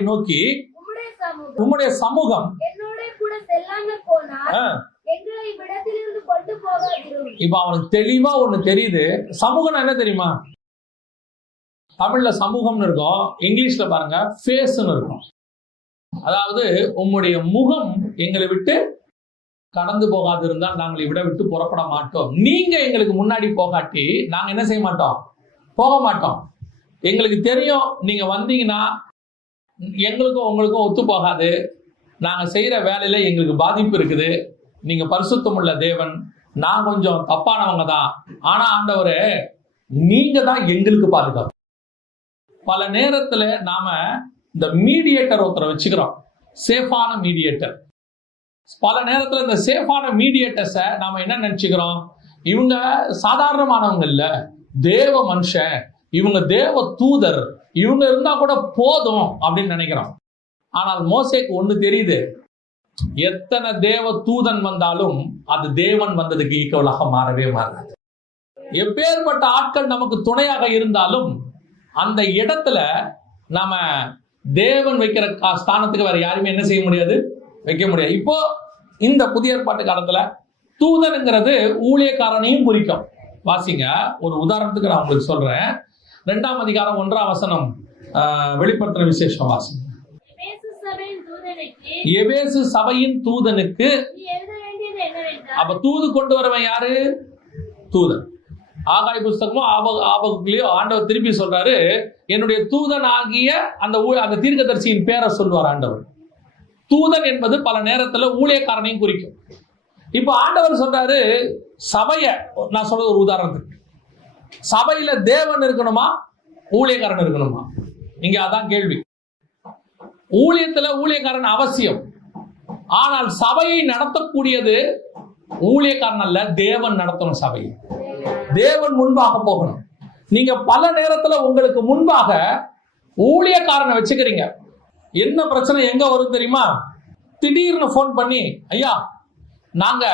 நோக்கி உம்முடைய சமூகம் இப்ப அவனுக்கு தெளிவா ஒண்ணு தெரியுது. சமூகம் என்ன தெரியுமா? தமிழ்ல சமூகம்னு இருக்கும், இங்கிலீஷ்ல பாருங்க ஃபேஸ்ன்னு இருக்கும். அதாவது உம்முடைய முகம் எங்களை விட்டு கடந்து போகாது இருந்தால் நாங்கள் இவிட விட்டு புறப்பட மாட்டோம். நீங்க எங்களுக்கு முன்னாடி போகாட்டி நாங்க என்ன செய்ய மாட்டோம், போக மாட்டோம். எங்களுக்கு தெரியும் நீங்க வந்தீங்கன்னா எங்களுக்கும் உங்களுக்கும் ஒத்து போகாது. நாங்க செய்யற வேலையில எங்களுக்கு பாதிப்பு இருக்குது. நீங்க பரிசுத்தம் உள்ள தேவன், நான் கொஞ்சம் தப்பானவங்க தான். ஆனா ஆண்டவரே நீங்க தான் எங்களுக்கு பாதுகாப்பு. பல நேரத்துல நாம இந்த மீடியேட்டர் ஒருத்தரை வச்சுக்கிறோம், சேஃபான மீடியேட்டர். பல நேரத்துல இந்த சேஃபான மீடியேட்டர்ஸை நாம என்ன நினைச்சுக்கிறோம், இவங்க சாதாரணமானவங்க இல்ல, தேவ மனுஷன், இவங்க தேவ தூதர், இவங்க இருந்தா கூட போதும் அப்படின்னு நினைக்கிறோம். ஆனால் மோசேக்கு ஒண்ணு தெரியுது, எத்தனை தேவ தூதன் வந்தாலும் அது தேவன் வந்ததுக்கு ஈக்குவலாக மாறவே மாறாது. எப்பேற்பட்ட ஆட்கள் நமக்கு துணையாக இருந்தாலும் அந்த இடத்துல நாம தேவன் வைக்கிற ஸ்தானத்துக்கு வேற யாருமே என்ன செய்ய முடியாது, வைக்க முடியாது. இப்போ இந்த புதிய ஏற்பாட்டு காலத்துல தூதனுங்கிறது ஊழியக்காரனையும் குறிக்கும். வாசிங்க, ஒரு உதாரணத்துக்கு நான் உங்களுக்கு சொல்றேன். 2ஆம் அதிகாரம் 1ஆம் வசனம், வெளிப்படுத்துற விசேஷம் வாசிங்க. எபேசு சபையின் தூதனுக்கு, அப்ப தூது கொண்டு வரவன் யாரு? தூதன். ஆகாய புஸ்தகமோ ஆபகுலையோ ஆண்டவர் திருப்பி சொல்றாரு, என்னுடைய தூதன் ஆகிய அந்த தீர்க்கதரிசியின் பேரை சொல்லுவார் ஆண்டவர். தூதன் என்பது பல நேரத்துல ஊழியக்காரனையும் குறிக்கும். இப்ப ஆண்டவர் சொல்றாரு சபைய, நான் சொல்றது ஒரு உதாரணத்துக்கு, சபையில தேவன் இருக்கணுமா ஊழியக்காரன் இருக்கணுமா? இங்க அதான் கேள்வி. ஊழியத்துல ஊழியக்காரன் அவசியம். ஆனால் சபையை நடத்தக்கூடியது ஊழியக்காரன் அல்ல, தேவன் நடத்தணும் சபையை. தேவன் முன்பாக போகணும். நீங்க பல நேரத்துல உங்களுக்கு முன்பாக ஊழியக்காரனை வச்சுக்கிறீங்க. என்ன பிரச்சனை எங்க வரும் தெரியுமா? திடீர்னு போன் பண்ணி, ஐயா நாங்க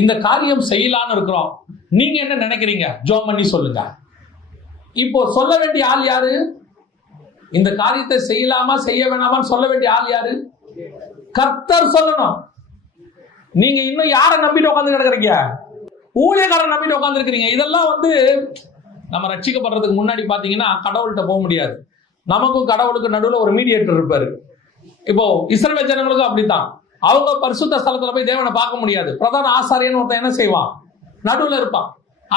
இந்த காரியம் செய்யலான்னு இருக்கிறோம், நீங்க என்ன நினைக்கிறீங்க, ஜோம் பண்ணி சொல்லுங்க. இப்போ சொல்ல வேண்டிய ஆள் யாரு? இந்த காரியத்தை செய்யலாமா செய்ய வேணாமான்னு சொல்ல வேண்டிய ஆள் யாரு? கர்த்தர் சொல்லணும். நீங்க இன்னும் யாரை நம்பிட்டு உட்காந்து கிடக்குறீங்க? ஊழியக்காரன் நம்பிட்டு உட்காந்து இருக்கிறீங்க. இதெல்லாம் நம்ம ரட்சிக்கப்படுறதுக்கு முன்னாடி பாத்தீங்கன்னா கடவுள்கிட்ட போக முடியாது. நமக்கும் கடவுளுக்கு நடுவில் ஒரு மீடியேட்டர் இருப்பாரு. இப்போ இஸ்ரவேல் ஜனங்களுக்கும் அப்படித்தான். அவங்க பரிசுத்த ஸ்தலத்துல போய் தேவனை பார்க்க முடியாது. பிரதான ஆசாரியன் ஒருத்தன் என்ன செய்வான், நடுவில் இருப்பான்.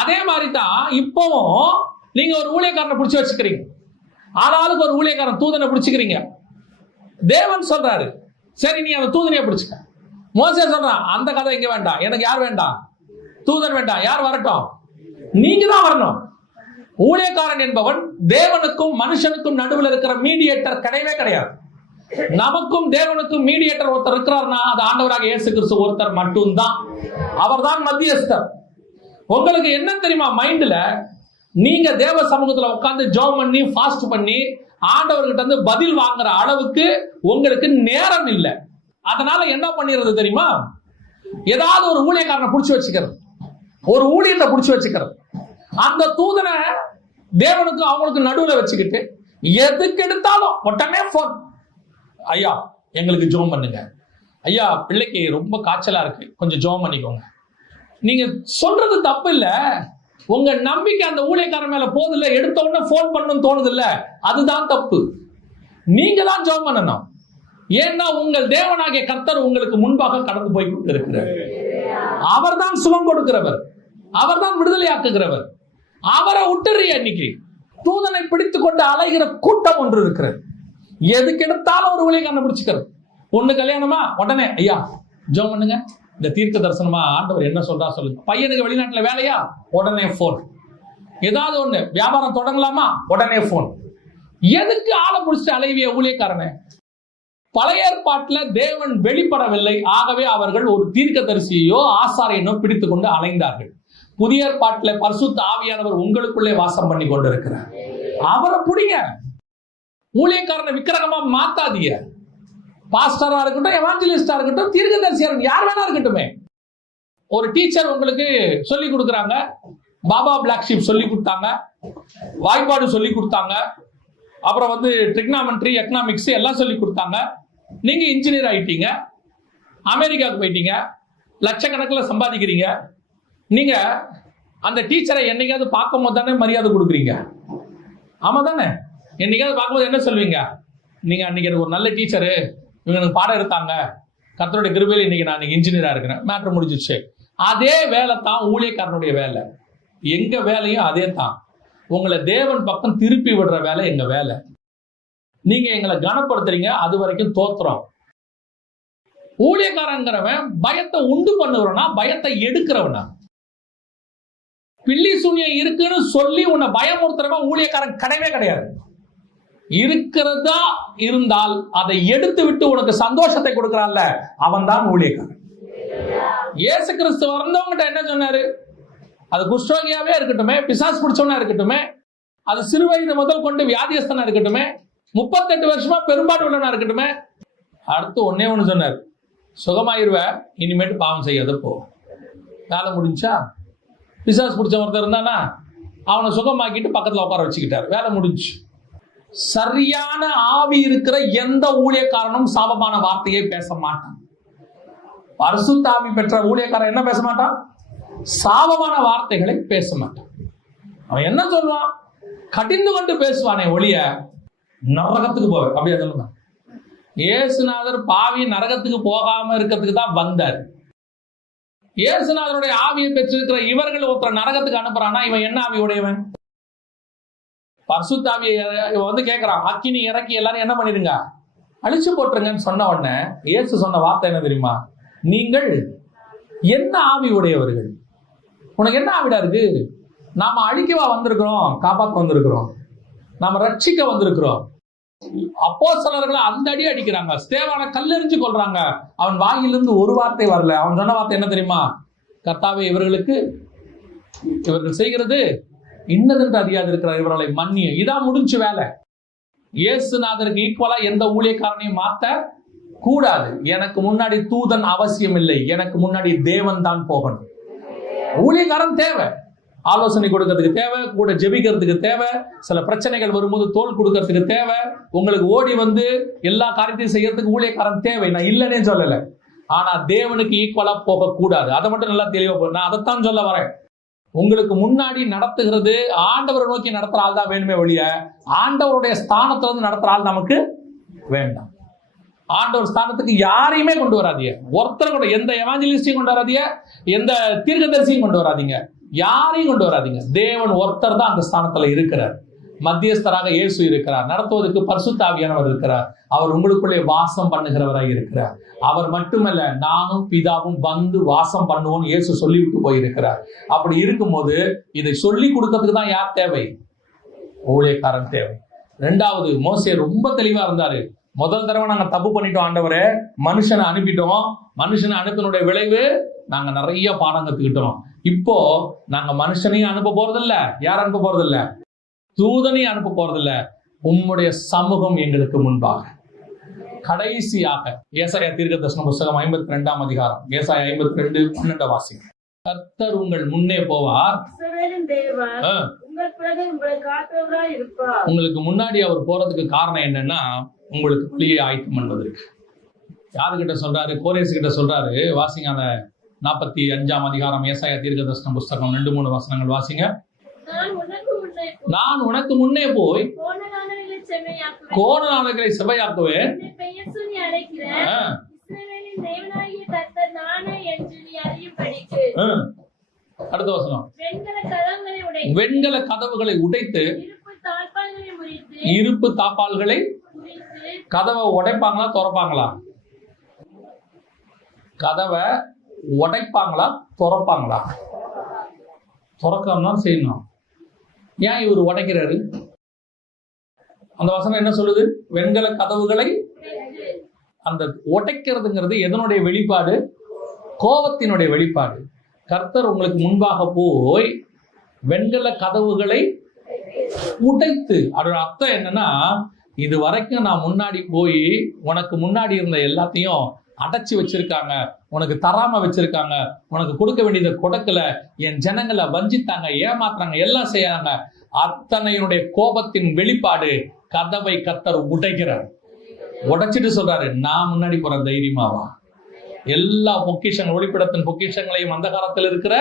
அதே மாதிரி தான் இப்பவும் நீங்க ஒரு ஊழியக்காரனை பிடிச்சி வச்சுக்கிறீங்க. ஆளாளுக்கு ஒரு ஊழியக்காரன் தூதனை பிடிச்சுக்கிறீங்க. தேவன் சொல்றாரு சரி நீ அந்த தூதனையை பிடிச்சுக்க. மோசே சொல்றான் அந்த கதை இங்க வேண்டாம், எனக்கு யார் வேண்டாம், தூதன் வேண்டாம், யார் வரட்டும், நீங்க தான் வரணும். ஊழியக்காரன் என்பவன் தேவனுக்கும் மனுஷனுக்கும் நடுவில் இருக்கிற மீடியேட்டர் கிடையவே கிடையாது. நமக்கும் தேவனுக்கும் மீடியேட்டர் ஒருத்தர் இருக்கிறார்னா அது ஆண்டவராக இயேசு கிறிஸ்து ஒருத்தர் மட்டும்தான். அவர் தான் மத்தியஸ்தர். உங்களுக்கு என்ன தெரியுமா, மைண்ட்ல நீங்க தேவ சமூகத்துல உட்கார்ந்து ஜெபம் பண்ணி ஃபாஸ்ட் பண்ணி ஆண்டவர்கிட்ட இருந்து பதில் வாங்குற அளவுக்கு உங்களுக்கு நேரம் இல்லை. அதனால என்ன பண்ணிடுறது தெரியுமா, ஏதாவது ஒரு ஊழியக்காரனை பிடிச்சி வச்சுக்கிறது, ஒரு ஊழியத்தை பிடிச்சி வச்சுக்கிறது. அந்த தூதனை தேவனுக்கு அவங்களுக்கு நடுவில் வச்சுக்கிட்டு எதுக்கு எடுத்தாலும் உடனே போன், ஐயா எங்களுக்கு ஜெபம் பண்ணுங்க, ஐயா பிள்ளைக்கு ரொம்ப காய்ச்சலா இருக்கு கொஞ்சம் ஜெபம் பண்ணிக்கோங்க. நீங்க சொல்றது தப்பு இல்ல, உங்க நம்பிக்கை அந்த ஊழியக்காரன் மேல போது இல்ல, எடுத்த உடனே போன் பண்ணணும்னு தோணுது இல்ல, அதுதான் தப்பு. நீங்க தான் ஜெபம் பண்ணணும். ஏன்னா உங்கள் தேவனாகிய கர்த்தர் உங்களுக்கு முன்பாக கடந்து போய் கொண்டிருக்கிறார். அவர் தான் சுகம் கொடுக்கிறவர், அவர் தான் விடுதலையாக்குகிறவர். அவரை விட்டுறிய இன்னைக்கு தூதனை பிடித்துக் கொண்டு அலைகிற கூட்டம் ஒன்று இருக்கிறது. எதுக்கு எடுத்தாலும் ஒரு ஊழியக்காரனை பிடிச்சுக்கிறது. பொண்ணு கல்யாணமா உடனே ஐயா ஜெபம் பண்ணுங்க, இந்த தீர்க்க தரிசனமா ஆண்டவர் என்ன சொல்றா சொல்லுங்க. பையனுக்கு வெளிநாட்டுல வேலையா, உடனே போன். ஏதாவது ஒண்ணு வியாபாரம் தொடங்கலாமா, உடனே போன். எதுக்கு ஆளை பிடிச்சிட்டு அலைவிய ஊழியக்காரனை? பழைய ஏற்பாட்டுல தேவன் வெளிப்படவில்லை, ஆகவே அவர்கள் ஒரு தீர்க்கதரிசியோ ஆசாரியனோ பிடித்துக் கொண்டு அலைந்தார்கள். புதிய ஏற்பாட்டுல பரிசுத்த ஆவியானவர் உங்களுக்குள்ளே வாசம் பண்ணி கொண்டிருக்கிறார். அவரை புடிங்க. ஊழியக்காரனை விக்கிரகமா மாத்தாதீங்க. பாஸ்டரா இருக்கட்டும், எவாஞ்சலிஸ்டா இருக்கட்டும், தீர்க்கதரிசியா இருக்கட்டும், யார் வேணா இருக்கட்டுமே. ஒரு டீச்சர் உங்களுக்கு சொல்லி கொடுக்குறாங்க, பாபா பிளாக் ஷீப் சொல்லி கொடுத்தாங்க, வாய்ப்பாடு சொல்லி கொடுத்தாங்க, அப்புறம் வந்து ட்ரிக்னாமெட்ரி, எக்கனாமிக்ஸ் எல்லாம் சொல்லி கொடுத்தாங்க. நீங்க இன்ஜினியர் ஆயிட்டீங்க, அமெரிக்காவுக்கு போயிட்டீங்க, லட்சக்கணக்கில் சம்பாதிக்கிறீங்க. நீங்க அந்த டீச்சரை என்னைக்காவது பார்க்கும் போது தானே மரியாதை கொடுக்குறீங்க? ஆமா தானே? என்னைக்காவது பார்க்கும்போது என்ன சொல்வீங்க? நீங்க அன்னைக்கு எனக்கு ஒரு நல்ல டீச்சரு, இவங்க எனக்கு பாடம் எடுத்தாங்க, கர்த்தருடைய கிருபையில இன்னைக்கு நான் இன்ஜினியரா இருக்கிறேன், மேட்டர் முடிஞ்சிச்சு. அதே வேலை தான் ஊழியக்காரனுடைய வேலை. எங்க வேலையும் அதே தான். உங்களை தேவன் பக்கம் திருப்பி விடுற வேலை எங்க வேலை. நீங்க எங்களை கனப்படுத்துறீங்க, அது வரைக்கும் தோத்துறோம். ஊழியக்காரங்கிறவன் பயத்தை உண்டு பண்ணுறவனா, பயத்தை எடுக்கிறவனா? பில்லி சூனியம் இருக்குன்னு சொல்லி உன்னை பயமுறுத்துறவன் ஊழியக்காரன் கிடையவே கிடையாது. இருக்கிறதா இருந்தால் அதை எடுத்து விட்டு உனக்கு சந்தோஷத்தை கொடுக்கிறான்ல, அவன் தான் ஊழியக்காரன். இயேசு கிறிஸ்து வந்தவங்கிட்ட என்ன சொன்னாரு? அது குஷ்டரோகியாவே இருக்கட்டுமே, பிசாசு பிடிச்சவனா இருக்கட்டுமே, அது சிறு வயது முதல் கொண்டு வியாதியஸ்தனா இருக்கட்டுமே, 38 வருஷமா பெரும்பாடு உள்ளவனா இருக்கட்டுமே, அடுத்து ஒன்னே ஒண்ணு சொன்னார், சுகமாயிருவ, இனிமேட்டு பாவம் செய்யாத போ. வேலை முடிஞ்சா? பிசாசு பிடிச்ச ஒருத்தர் இருந்தானா அவனை சுகமாக்கிட்டு பக்கத்துல உட்கார வச்சுக்கிட்டார், வேலை முடிஞ்சு. சரியான ஆவி இருக்கிற எந்த ஊழியக்காரனும் சாபமான வார்த்தையை பேச மாட்டான். பரிசுத்த ஆவி பெற்ற ஊழியக்காரன் என்ன பேச மாட்டான்? சாபமான வார்த்தைகளை பேச மாட்டான். அவன் என்ன சொல்லுவான்? கடிந்து கொண்டு பேசுவானே ஒழிய நரகத்துக்கு போவ அப்படியே சொல்லுவான். இயேசுநாதர் பாவி நரகத்துக்கு போகாம இருக்கிறதுக்கு தான் வந்தார். இயேசுநாதருடைய ஆவியை பெற்றிருக்கிற இவர்கள் ஒருத்தர் நரகத்துக்கு அனுப்புறானா, இவன் என்ன ஆவி உடையவன்? பரிசுத்தாவியை வந்து கேட்கிறான், அக்கினி இறக்கி எல்லாரும் என்ன பண்ணிடுங்க, அழிச்சு போட்டுருங்கன்னு சொன்ன உடனே இயேசு சொன்ன வார்த்தை என்ன தெரியுமா? நீங்கள் என்ன ஆவி உடையவர்கள்? உனக்கு என்ன ஆவிடா இருக்கு? நாம அழிக்கவா வந்திருக்கிறோம்? காப்பாற்ற வந்திருக்கிறோம், நாம ரட்சிக்க வந்திருக்கிறோம். அப்போஸ்தலர்களை அந்த அடி அடிக்கிறாங்க, ஸ்தேவானை கல்லெறிஞ்சு கொள்றாங்க. அவன் வாயிலிருந்து ஒரு வார்த்தை வரல. அவன் சொன்ன வார்த்தை என்ன தெரியுமா? கர்த்தாவே, இவர்களுக்கு இவர்கள் செய்கிறது இன்னதென்று அறியாது இருக்கிறார், இவர்களை மன்னிய. இதான் முடிஞ்சு வேலை. இயேசுநாதருக்கு ஈக்குவலா எந்த ஊழியக்காரனையும் மாத்த கூடாது. எனக்கு முன்னாடி தூதன் அவசியம் இல்லை, எனக்கு முன்னாடி தேவன் தான் போகணும். ஊழியக்காரன் தேவை, ஆலோசனை கொடுக்கறதுக்கு தேவை, கூட ஜெபிக்கிறதுக்கு தேவை, சில பிரச்சனைகள் வரும்போது தோல் கொடுக்கறதுக்கு தேவை, உங்களுக்கு ஓடி வந்து எல்லா காரியத்தையும் செய்யறதுக்கு ஊழியக்காரன் தேவை. நான் இல்லைன்னே சொல்லலை, ஆனா தேவனுக்கு ஈக்குவலா போக கூடாது. அதை மட்டும் நல்லா தெளிவா நான் அதைத்தான் சொல்ல வரேன். உங்களுக்கு முன்னாடி நடத்துகிறது ஆண்டவரை நோக்கி நடத்துற ஆள் தான் வேணுமே ஒழிய ஆண்டவருடைய ஸ்தானத்துல இருந்து நடத்துற ஆள் நமக்கு வேண்டாம். ஆண்டவர் ஸ்தானத்துக்கு யாரையுமே கொண்டு வராதீங்க. ஒருத்தர் கூட, எந்த எவாஞ்சலிஸ்டையும் கொண்டு வராதீங்க, எந்த தீர்க்கதரிசியும் கொண்டு வராதீங்க, யாரையும் கொண்டு வராதீங்க. தேவன் ஒருத்தர் தான் அந்த ஸ்தானத்துல இருக்கிறார். மத்தியஸ்தராக இயேசு இருக்கிறார், நடத்துவதற்கு பரிசுத்த ஆவியானவர் இருக்கிறார். அவர் உங்களுக்குள்ளே வாசம் பண்ணுகிறவராய் இருக்கிறார். அவர் மட்டுமல்ல, நானும் பிதாவும் வந்து வாசம் பண்ணுவோம் இயேசு சொல்லிவிட்டு போயிருக்கிறார். அப்படி இருக்கும்போது இதை சொல்லி கொடுக்கறதுக்கு தான் யார் தேவை? ஊழியக்காரன் தேவை. ரெண்டாவது, மோசே ரொம்ப தெளிவா இருந்தாரு. முதல் தடவை நாங்க தப்பு பண்ணிட்டோம் ஆண்டவரே, மனுஷனை அனுப்பிட்டோம், மனுஷனை அனுப்பினுடைய விளைவு நாங்க நிறைய பாடம் கத்துக்கிட்டோம். இப்போ நாங்க மனுஷனையும் அனுப்ப போறதில்ல, யார் அனுப்ப போறதில்ல, தூதனையும் அனுப்ப போறதில்ல, உம்முடைய சமூகம் எங்களுக்கு முன்பாக. கடைசியாக ஏசாயா தீர்க்கதரிசன புத்தகம் 52ஆம் அதிகாரம், ஏசாயா 52:12 வாசிங்க. கர்த்தர் உங்கள் முன்னே போவார், உங்களுக்கு முன்னாடி அவர் போறதுக்கு காரணம் என்னன்னா, உங்களுக்கு வழியை ஆயத்தம் பண்ணுவதற்கு. யாருகிட்ட சொல்றாரு? கோரேசு கிட்ட சொல்றாரு. வாசிங்க அந்த 45ஆம் அதிகாரம் ஏசாயா தீர்க்கதரிசன புத்தகம் 2-3 வசனங்கள் வாசிங்க. நான் உனக்கு முன்னே போய் கோணலானவைகளை செவ்வையாக்குவேன், அடுத்த வசனம், வெண்கல கதவுகளை உடைத்து இருப்பு தாப்பால்களை. கதவை உடைப்பாங்களா திறப்பாங்களா? கதவை உடைப்பாங்களா திறப்பாங்களா? திறக்காம தான் செய்யணும். ஏன் இவர் உடைக்கிறாரு? அந்த வசனம் என்ன சொல்லுது? வெண்கல கதவுகளை. அந்த உடைக்கிறதுங்கிறது எதனுடைய வெளிப்பாடு? கோபத்தினுடைய வெளிப்பாடு. கர்த்தர் உங்களுக்கு முன்பாக போய் வெண்கல கதவுகளை உடைத்து, அதோட அர்த்தம் என்னன்னா, இது வரைக்கும் நான் முன்னாடி போய் உனக்கு முன்னாடி இருந்த எல்லாத்தையும் அடைச்சி வச்சிருக்காங்க, உனக்கு தராம வச்சிருக்காங்க, உனக்கு கொடுக்க வேண்டியதை கொடுக்கல, என் ஜனங்களை வஞ்சித்தாங்க, ஏமாத்துறாங்க, எல்லாம் செய்யாங்க. அத்தனையினுடைய கோபத்தின் வெளிப்பாடு கதவை கர்த்தர் உடைக்கிறார். உடைச்சிட்டு சொல்றாரு, நான் முன்னாடி போற தைரியமாவா, எல்லா பொக்கிஷங்கள், ஒளிப்பிடத்தின் பொக்கிஷங்களையும் அந்த காலத்தில் இருக்கிற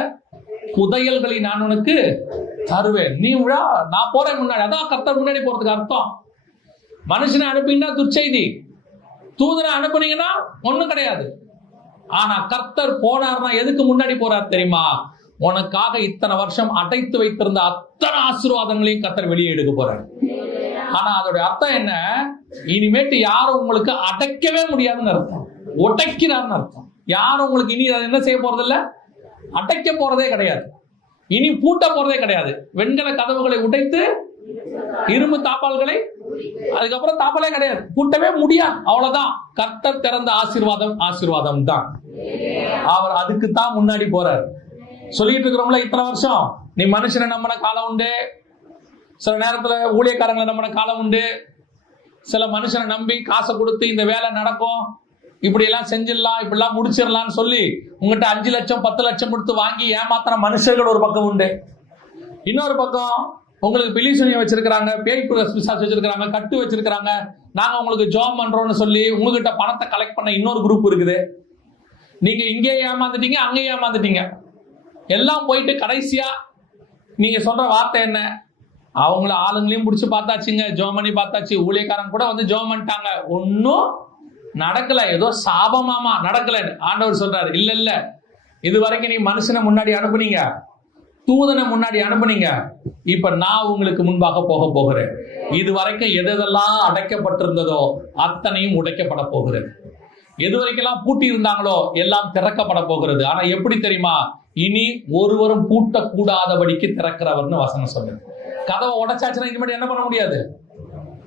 புதையல்களை நான் உனக்கு தருவேன், நீ விழா, நான் போறேன் முன்னாடி. அதான் கர்த்தர் முன்னாடி போறதுக்கு அர்த்தம். மனுஷனை அனுப்பினா துர்ச்செய்தி, தூதனை அனுப்புனீங்கன்னா ஒண்ணும் கிடையாது. ஆனா கர்த்தர் போனார்னா எதுக்கு முன்னாடி போறார் தெரியுமா? உனக்காக இத்தனை வருஷம் அடைத்து வைத்திருந்த அத்தனை ஆசீர்வாதங்களையும் கர்த்தர் வெளியே எடுக்க போறார். ஆனா அதோட அர்த்தம் என்ன? இனிமேட்டு யாரும் உங்களுக்கு அடைக்கவே முடியாதுன்னு அர்த்தம், உடைக்கிறார்னு அர்த்தம். யாரும் உங்களுக்கு இனி என்ன செய்ய போறது இல்ல, அடைக்க போறதே கிடையாது, இனி பூட்ட போறதே கிடையாது. வெண்கல கதவுகளை உடைத்து இரும்பு தாப்பால்களை, அதுக்கப்புறம் தாப்பாலே கிடையாது, பூட்டவே முடியாது, அவ்வளவுதான். கர்த்தர் திறந்த ஆசீர்வாதம் ஆசீர்வாதம் தான். அவர் அதுக்கு தான் முன்னாடி போறார். சொல்லிட்டு இருக்கிறோம்ல, இத்தனை வருஷம் நீ மனுஷனை நம்பின காலம் உண்டு, சில நேரத்துல ஊழியக்காரங்களை நம்பின காலம் உண்டு, சில மனுஷனை நம்பி காசை கொடுத்து இந்த வேலை நடக்கும், இப்படி எல்லாம் செஞ்சிடலாம், இப்படி எல்லாம் முடிச்சிடலாம்னு சொல்லி உங்ககிட்ட 5 லட்சம் 10 லட்சம் கொடுத்து வாங்கி ஏமாத்தின மனுஷர்கள் ஒரு பக்கம் உண்டு. இன்னொரு பக்கம் உங்களுக்கு பிலிசுனியை வச்சிருக்கிறாங்க, பேய் பிசாசு வச்சிருக்கிறாங்க, கட்டு வச்சிருக்கிறாங்க, நாங்க உங்களுக்கு ஜாப் பண்றோம்னு சொல்லி உங்ககிட்ட பணத்தை கலெக்ட் பண்ண இன்னொரு குரூப் இருக்குது. நீங்க இங்கே ஏமாந்துட்டீங்க, அங்கேயும் ஏமாந்துட்டீங்க, எல்லாம் போயிட்டு கடைசியா நீங்க சொல்ற வார்த்தை என்ன? அவங்கள ஆளுங்களையும் பிடிச்சி பார்த்தாச்சுங்க, ஜோம் பண்ணி பார்த்தாச்சு, ஊழியக்காரன் கூட வந்து ஜோம் பண்ணிட்டாங்க, ஒன்னும் நடக்கல, ஏதோ சாபமாமா நடக்கல. ஆண்டவர் சொல்றாரு, இல்ல இல்ல, இது வரைக்கும் நீ மனுஷனை முன்னாடி அனுப்புனீங்க, தூதனை முன்னாடி அனுப்புனீங்க, இப்ப நான் உங்களுக்கு முன்பாக போக போகிறேன். இது வரைக்கும் எதெல்லாம் அடைக்கப்பட்டிருந்ததோ அத்தனையும் உடைக்கப்பட போகிறது. எது வரைக்கும் பூட்டி இருந்தாங்களோ எல்லாம் திறக்கப்பட போகிறது. ஆனா எப்படி தெரியுமா? இனி ஒருவரும் பூட்டக்கூடாதபடிக்கு திறக்கிறவர்னு வசனம் சொல்லுது. கதவை உடைச்சாச்சுன்னா இனிமேல் என்ன பண்ண முடியாது,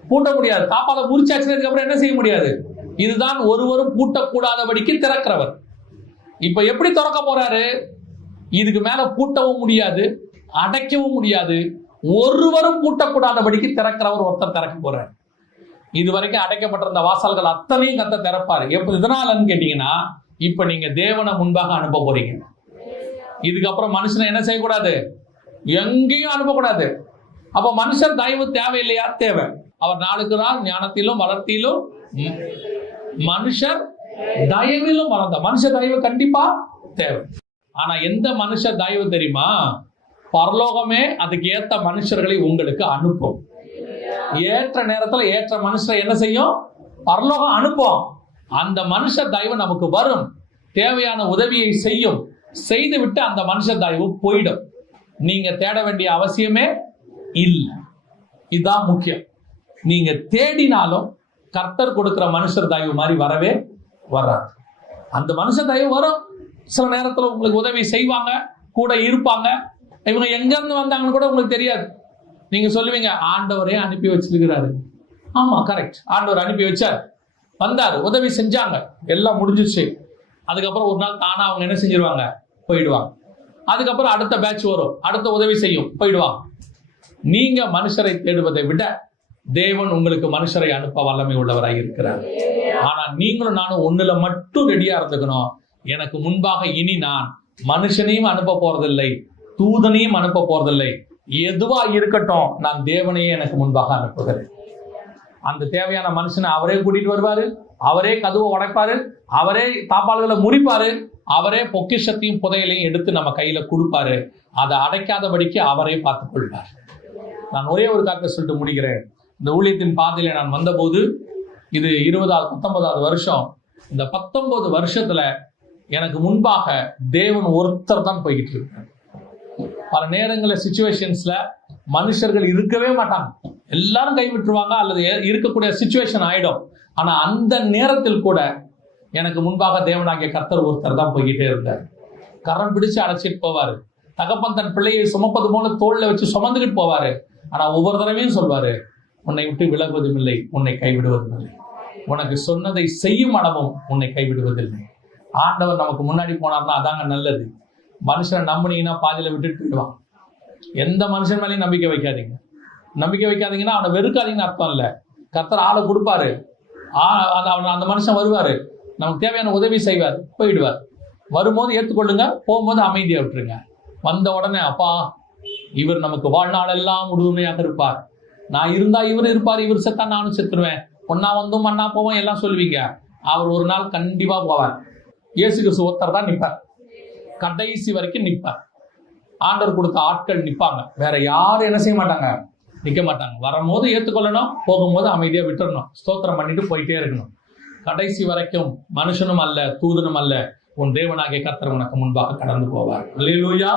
பூட்ட முடியாது. தாப்பால முறிச்சாச்சுன்னா இதுக்கப்புறம் என்ன செய்ய முடியாது. இதுதான் ஒருவரும் பூட்டக்கூடாதபடிக்கு திறக்கிறவர். இப்ப எப்படி திறக்க போறாரு? இதுக்கு மேல பூட்டவும் முடியாது, அடைக்கவும் முடியாது, ஒருவரும் பூட்டக்கூடாதபடிக்கு திறக்கிறவர் ஒருத்தர் திறக்க போறார். இது வரைக்கும் அடைக்கப்பட்டிருந்த வாசல்கள் அத்தனையும் கத்த திறப்பாரு. எப்ப இதனாலன்னு கேட்டீங்கன்னா, இப்ப நீங்க தேவனை முன்பாக அனுப்ப போறீங்க. இதுக்கப்புறம் மனுஷனை என்ன செய்யக்கூடாது, எங்கேயும் அனுப்பக்கூடாது. அப்ப மனுஷர் தயவு தேவையில்லையா? தேவை. அவர் நாளுக்கு நாள் ஞானத்திலும் வளர்த்தியிலும், மனுஷர் தயவிலும் வளர்ந்த மனுஷ தயவு கண்டிப்பா தேவை. ஆனா எந்த மனுஷ தயவு தெரியுமா? பரலோகமே அதுக்கு ஏத்த மனுஷர்களை உங்களுக்கு அனுப்பும். ஏற்ற நேரத்துல ஏற்ற மனுஷரை என்ன செய்யும்? பரலோகம் அனுப்பும். அந்த மனுஷ தயவு நமக்கு வரும், தேவையான உதவியை செய்யும், செய்து விட்டு அந்த மனுஷ தயவு போயிடும். நீங்க தேட வேண்டிய அவசியமே இல்லை. இதுதான் முக்கியம். நீங்க தேடினாலும் கர்த்தர் கொடுக்கிற மனுஷர் தயவு மாதிரி வரவே வராது. அந்த மனுஷ தயவு வரும், சில நேரத்துல உங்களுக்கு உதவி செய்வாங்க, கூட இருப்பாங்க. இவங்க எங்க இருந்து வந்தாங்கன்னு கூட உங்களுக்கு தெரியாது. நீங்க சொல்லுவீங்க, ஆண்டவரே அனுப்பி வச்சிருக்கிறாரு. ஆமா, கரெக்ட், ஆண்டவர் அனுப்பி வச்சார், வந்தாரு, உதவி செஞ்சாங்க, எல்லாம் முடிஞ்சிச்சு. அதுக்கப்புறம் ஒரு நாள் தானா அவங்க என்ன செஞ்சிருவாங்க, போயிடுவாங்க. அதுக்கப்புறம் அடுத்த பேட்ச் வரும், அடுத்த உதவி செய்யும், போயிடுவாங்க. நீங்க மனுஷரை தேடுவதை விட தேவன் உங்களுக்கு மனுஷரை அனுப்ப வல்லமை உள்ளவராக இருக்கிறார். ஆனா நீங்களும் நானும் ஒண்ணுல மட்டும் ரெடியா இருந்துக்கணும். எனக்கு முன்பாக இனி நான் மனுஷனையும் அனுப்ப போறதில்லை, தூதனையும் அனுப்ப போறதில்லை, எதுவா இருக்கட்டும், நான் தேவனையே எனக்கு முன்பாக அனுப்புகிறேன். அந்த தேவையான மனுஷனை அவரே கூட்டிட்டு வருவாரு, அவரே கதவை உடைப்பாரு, அவரே தாப்பால்களை முறிப்பாரு, அவரே பொக்கிஷத்தையும் புதையலையும் எடுத்து நம்ம கையில கொடுப்பாரு. அதை அடைக்காதபடிக்கு அவரே பார்த்துக் கொள்வார். நான் ஒரே ஒரு காரியத்தை சொல்லிட்டு முடிக்கிறேன். இந்த ஊழியத்தின் பாதையில நான் வந்தபோது, இது 19வது வருஷம். இந்த 19 வருஷத்துல எனக்கு முன்பாக தேவன் ஒருத்தர் தான் போய்கிட்டு இருக்காரு. பல நேரங்களில் சிச்சுவேஷன்ஸ்ல மனுஷர்கள் இருக்கவே மாட்டாங்க, எல்லாரும் கைவிட்டுருவாங்க, அல்லது இருக்கக்கூடிய சிச்சுவேஷன் ஆயிடும். ஆனா அந்த நேரத்தில் கூட எனக்கு முன்பாக தேவனாகிய கர்த்தர் ஒருத்தர் தான் போய்கிட்டே இருந்தார். கரம் பிடிச்சு அழைச்சிட்டு போவாரு. தகப்பன் தன் பிள்ளையை சுமப்பது போல தோல்ல வச்சு சுமந்துக்கிட்டு போவாரு. ஆனா ஒவ்வொரு தடவையும் சொல்வாரு, உன்னை விட்டு விலகுவதும் இல்லை, உன்னை கைவிடுவதும் இல்லை, உனக்கு சொன்னதை செய்யும் அளவும் உன்னை கைவிடுவதில்லை. ஆண்டவர் நமக்கு முன்னாடி போனார்னா அதாங்க நல்லது. மனுஷனை நம்பினீங்கன்னா பாதியில விட்டுட்டு போயிடுவான். எந்த மனுஷன் மேலேயும் நம்பிக்கை வைக்காதீங்க. நம்பிக்கை வைக்காதீங்கன்னா அவனை வெறுக்காதீங்கன்னு அர்த்தம் இல்லை. கர்த்தர் ஆளை கொடுப்பாரு, அந்த மனுஷன் வருவாரு, நமக்கு தேவையான உதவி செய்வார், போயிடுவார். வரும்போது ஏற்றுக்கொள்ளுங்க, போகும்போது அமைதியா விட்டுருங்க. வந்த உடனே அப்பா இவர் நமக்கு வாழ்நாள் எல்லாம் உறுதுணையாக இருப்பார், நான் இருந்தா இவர் இருப்பார், இவர் செத்தா நானும் செத்துருவேன், ஒன்னா வந்தும் மண்ணா போவோம் எல்லாம் சொல்லுவீங்க. அவர் ஒரு நாள் கண்டிப்பா போவார். இயேசு கிறிஸ்து ஒருத்தர் தான் நிற்பார், கடைசி வரைக்கும் நிற்பார். ஆண்டவர் கொடுத்த ஆட்கள் நிற்பாங்க, வேற யாரும் என்ன செய்ய மாட்டாங்க, நிற்க மாட்டாங்க. வரும்போது ஏற்றுக்கொள்ளணும், போகும்போது அமைதியா விட்டுறணும், ஸ்தோத்திரம் பண்ணிட்டு போயிட்டே இருக்கணும். கடைசி வரைக்கும் மனுஷனும் அல்ல, தூதனும் அல்ல, உன் தேவனாகிய கர்த்தர் உனக்கு முன்பாக கடந்து போவார். அல்லேலூயா.